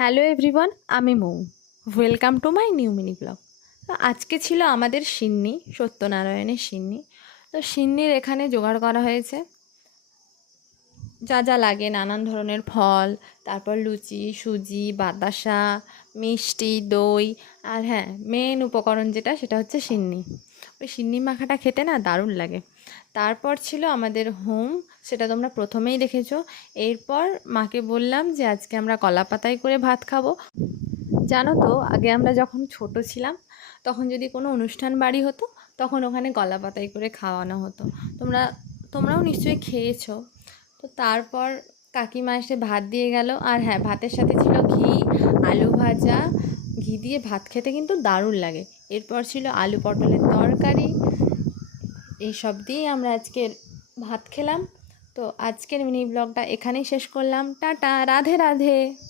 Hello everyone, আমি Mou. Welcome to my new mini blog. তো আজকে ছিল আমাদের সিন্নি, সত্যনারায়ণের সিন্নি। তো সিন্নির এখানে জোগাড় করা হয়েছে যা যা লাগে, নানান ধরনের ফল, তারপর লুচি, সুজি, বাতাসা, মিষ্টি, দই, আর হ্যাঁ, মেন উপকরণ যেটা সেটা হচ্ছে সিন্নি। ওই সিন্নি মাখাটা খেতে না দারুণ লাগে। তারপর ছিল আমাদের হোম, সেটা তোমরা প্রথমেই দেখেছো। এরপর মাকে বললাম যে আজকে আমরা কলা পাতায় করে ভাত খাবো। জানো তো, আগে আমরা যখন ছোট ছিলাম তখন যদি কোনো অনুষ্ঠান বাড়ি হতো তখন ওখানে কলা পাতায় করে খাওয়ানো হতো। তোমরাও নিশ্চয়ই খেয়েছো। তো তারপর কাকিমা এসে ভাত দিয়ে গেল, আর হ্যাঁ, ভাতের সাথে ছিল ঘি, আলু ভাজা। ঘি দিয়ে ভাত খেতে কিন্তু দারুণ লাগে। এরপর ছিল আলু পটলের তরকারি। এইসব দিয়েই আমরা আজকের ভাত খেলাম। তো আজকের মিনি ব্লগটা এখানেই শেষ করলাম। টাটা, রাধে রাধে।